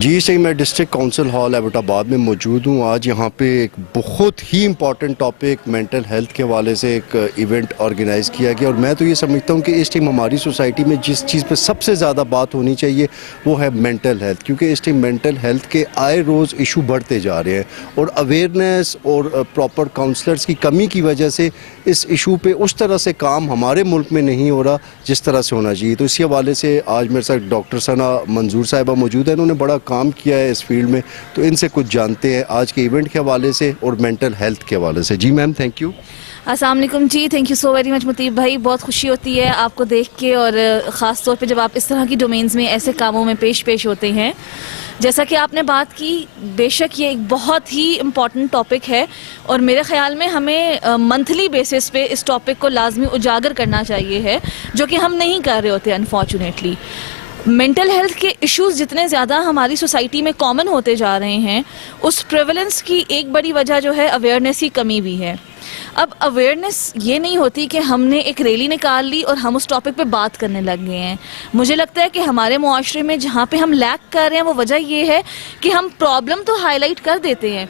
جی صحیح، میں district council hall Abbott آباد میں موجود ہوں. آج یہاں پہ ایک بہت ہی امپورٹنٹ ٹاپک مینٹل ہیلتھ کے حوالے سے ایک ایونٹ آرگنائز کیا گیا، اور میں تو یہ سمجھتا ہوں کہ اس ٹائم ہماری سوسائٹی میں جس چیز پہ سب سے زیادہ بات ہونی چاہیے وہ ہے مینٹل ہیلتھ، کیونکہ اس ٹائم مینٹل ہیلتھ کے آئے روز ایشو بڑھتے جا رہے ہیں، اور اویئرنیس اور پراپر کاؤنسلرز کی کمی کی وجہ سے اس ایشو پہ اس طرح سے کام ہمارے ملک میں نہیں ہو رہا جس طرح سے ہونا چاہیے. تو اسی حوالے سے آج میرے ساتھ ڈاکٹر ثنا منظور صاحبہ موجود ہیں. انہوں نے بڑا کام کیا ہے اس فیلڈ میں، تو ان سے کچھ جانتے ہیں آج کے ایونٹ کے حوالے سے اور مینٹل ہیلتھ کے حوالے سے. جی میم، تھینک یو. السلام علیکم جی، thank you so very much Mutayyab بھائی. بہت خوشی ہوتی ہے آپ کو دیکھ کے، اور خاص طور پہ جب آپ اس طرح کی ڈومینز میں ایسے کاموں میں پیش ہوتے ہیں. جیسا کہ آپ نے بات کی، بے شک یہ ایک بہت ہی امپورٹنٹ ٹاپک ہے، اور میرے خیال میں ہمیں منتھلی بیسس پہ اس ٹاپک کو لازمی اجاگر کرنا چاہیے ہے، جو کہ ہم نہیں کر رہے ہوتے انفارچونیٹلی. مینٹل ہیلتھ کے ایشوز جتنے زیادہ ہماری سوسائٹی میں کامن ہوتے جا رہے ہیں، اس پریولنس کی ایک بڑی وجہ جو ہے اویئرنیس کی کمی بھی ہے. اب اویئرنیس یہ نہیں ہوتی کہ ہم نے ایک ریلی نکال لی اور ہم اس ٹاپک پہ بات کرنے لگ گئے ہیں. مجھے لگتا ہے کہ ہمارے معاشرے میں جہاں پہ ہم لیک کر رہے ہیں وہ وجہ یہ ہے کہ ہم پرابلم تو ہائی لائٹ کر دیتے ہیں،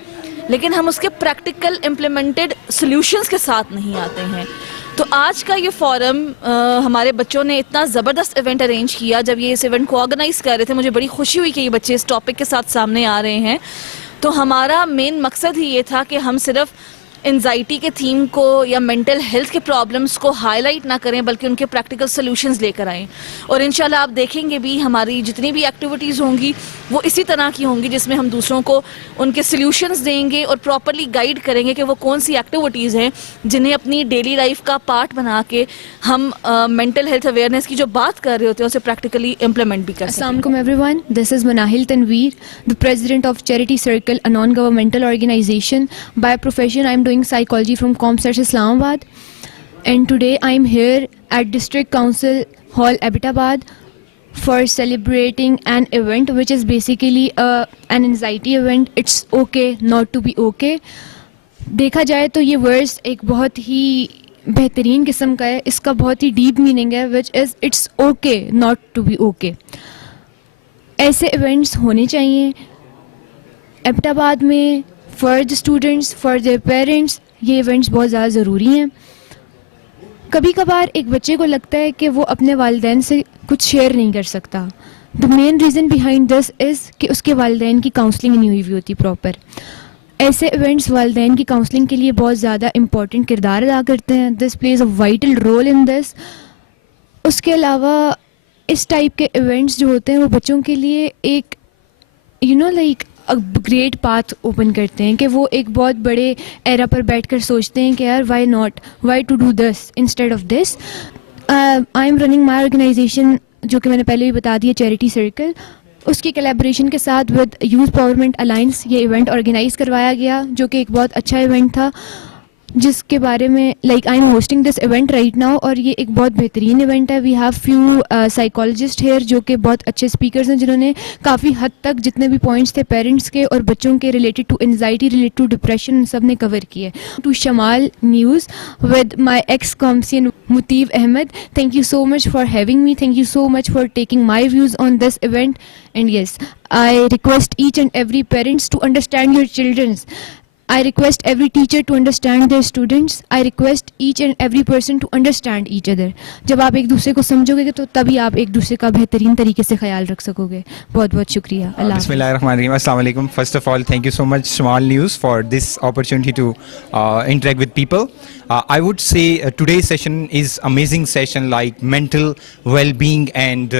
لیکن ہم اس کے پریکٹیکل امپلیمنٹڈ سلیوشنز کے ساتھ نہیں آتے ہیں. تو آج کا یہ فورم ہمارے بچوں نے اتنا زبردست ایونٹ ارینج کیا. جب یہ اس ایونٹ کو آرگنائز کر رہے تھے مجھے بڑی خوشی ہوئی کہ یہ بچے اس ٹاپک کے ساتھ سامنے آ رہے ہیں. تو ہمارا مین مقصد ہی یہ تھا کہ ہم صرف انزائٹی کے تھیم کو یا مینٹل ہیلتھ کے پرابلمس کو ہائی لائٹ نہ کریں، بلکہ ان کے پریکٹیکل سلوشنز لے کر آئیں. اور انشاءاللہ آپ دیکھیں گے بھی ہماری جتنی بھی ایکٹیویٹیز ہوں گی وہ اسی طرح کی ہوں گی، جس میں ہم دوسروں کو ان کے سلوشنز دیں گے اور پراپرلی گائیڈ کریں گے کہ وہ کون سی ایکٹیویٹیز ہیں جنہیں اپنی ڈیلی لائف کا پارٹ بنا کے ہم مینٹل ہیلتھ اویئرنیس کی جو بات کر رہے ہوتے ہیں اسے پریکٹیکلی امپلیمنٹ بھی کر سکیں. السلام علیکم everyone. This is Manahil Tanveer, the president of Charity Circle, a non-governmental organization. By profession, I am doing psychology from ComSearch Islamabad. And today I am here at District Council Hall, Abbottabad, for celebrating an event which is basically an anxiety event. It's okay not to be okay. دیکھا جائے تو یہ words ایک بہت ہی بہترین قسم کا ہے. اس کا بہت ہی ڈیپ میننگ ہے which is it's okay not to be okay. ایسے ایونٹس ہونے چاہیے ایبٹ آباد میں for the students, for their parents. یہ ایونٹس بہت زیادہ ضروری ہیں. کبھی کبھار ایک بچے کو لگتا ہے کہ وہ اپنے والدین سے کچھ شیئر نہیں کر سکتا. دا مین ریزن بیہائنڈ دس از کہ اس کے والدین کی کاؤنسلنگ نہیں ہوئی ہوتی پراپر. ایسے ایونٹس والدین کی کاؤنسلنگ کے لیے بہت زیادہ امپورٹنٹ کردار ادا کرتے ہیں. This plays a vital role in this. اس کے علاوہ اس ٹائپ کے ایونٹس جو ہوتے ہیں وہ بچوں کے لیے ایک لائک گریٹ پاتھ اوپن کرتے ہیں کہ وہ ایک بہت بڑے ایرا پر بیٹھ کر سوچتے ہیں کہ یار why not, why to do this instead of this. I am running my organisation, جو کہ میں نے پہلے بھی بتا دیا، چیریٹی سرکل. اس کی کلیبریشن کے ساتھ ود یوتھ پاورمنٹ الائنس یہ ایونٹ آرگنائز کروایا گیا، جو کہ ایک بہت اچھا ایونٹ تھا، جس کے بارے میں like I am hosting this event right now. اور یہ ایک بہت بہترین ایونٹ ہے. We have few psychologist here جو کہ بہت اچھے اسپیکرز ہیں، جنہوں نے کافی حد تک جتنے بھی پوائنٹس تھے پیرنٹس کے اور بچوں کے related to anxiety, related to depression, سب نے کور کیے. ٹو شمال نیوز ود مائی ایکس کامسین Mutayyab Ahmed. Thank you so much for having me. Thank you so much for taking my views on this event. And yes, I request each and every parents to understand your children's. I request every teacher to understand their students. I request each and every person to understand each other. جب آپ ایک دوسرے کو سمجھو گے تو تبھی آپ ایک دوسرے کا بہترین طریقے سے خیال رکھ سکو گے. بہت بہت شکریہ. اللہ بسم اللہ الرحمن الرحیم. السلام علیکم. First of all thank you so much Shamal News for this opportunity to interact with people. I would say today's session is amazing session, like mental well-being and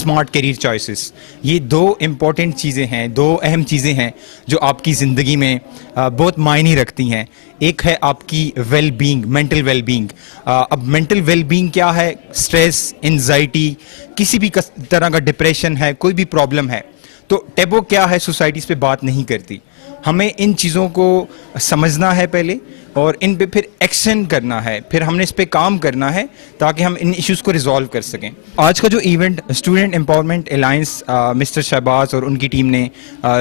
smart career choices. یہ دو important چیزیں ہیں، دو اہم چیزیں ہیں جو آپ کی زندگی میں بہت معنی رکھتی ہیں. ایک ہے آپ کی well being, mental well being. اب مینٹل ویل بینگ کیا ہے؟ اسٹریس، انزائٹی، کسی بھی طرح کا ڈپریشن ہے، کوئی بھی پرابلم ہے تو ٹیبو کیا ہے، سوسائٹی اس پہ بات نہیں کرتی. ہمیں ان چیزوں کو سمجھنا ہے پہلے، اور ان پہ پھر ایکشن کرنا ہے, پھر ہم نے اس پہ کام کرنا ہے تاکہ ہم ان ایشوز کو ریزالو کر سکیں. آج کا جو event student empowerment alliance mister Shahbaz اور ان کی ٹیم نے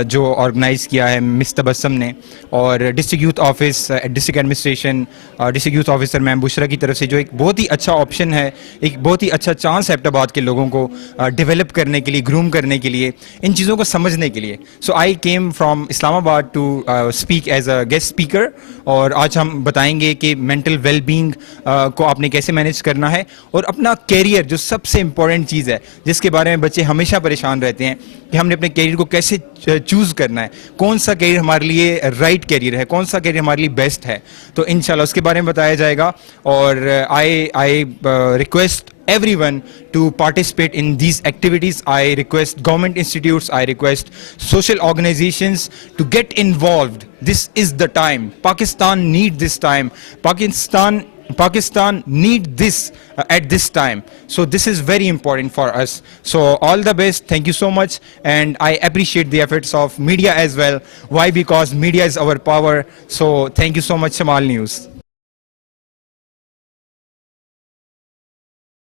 جو آرگنائز کیا ہے, مس تبسم نے, اور district youth office, district administration, district youth officer ma'am Bushra کی طرف سے, جو ایک بہت ہی اچھا آپشن ہے, ایک بہت ہی اچھا چانس ہے ایبٹ آباد کے لوگوں کو ڈیولپ کرنے کے لیے, گروم کرنے کے لیے, ان چیزوں کو سمجھنے کے لیے. سو I came from Islamabad to speak as a guest speaker, اور آج ہم بتائیں گے کہ مینٹل ویل بینگ کو آپ نے کیسے مینیج کرنا ہے, اور اپنا کیریئر جو سب سے امپورٹنٹ چیز ہے جس کے بارے میں بچے ہمیشہ پریشان رہتے ہیں کہ ہم نے اپنے کیریئر کو کیسے چوز کرنا ہے, کون سا کیریئر ہمارے لیے رائٹ کیریئر ہے, کون سا کیریئر ہمارے لیے بیسٹ ہے. تو انشاءاللہ اس کے بارے میں بتایا جائے گا. اور I request everyone to participate in these activities. I request government institutes, I request social organizations to get involved. This is the time. Pakistan need this time. Pakistan need this at this time. So this is very important for us. So all the best. Thank you so much. And I appreciate the efforts of media as well. Why? Because media is our power. So thank you so much, Shamal News.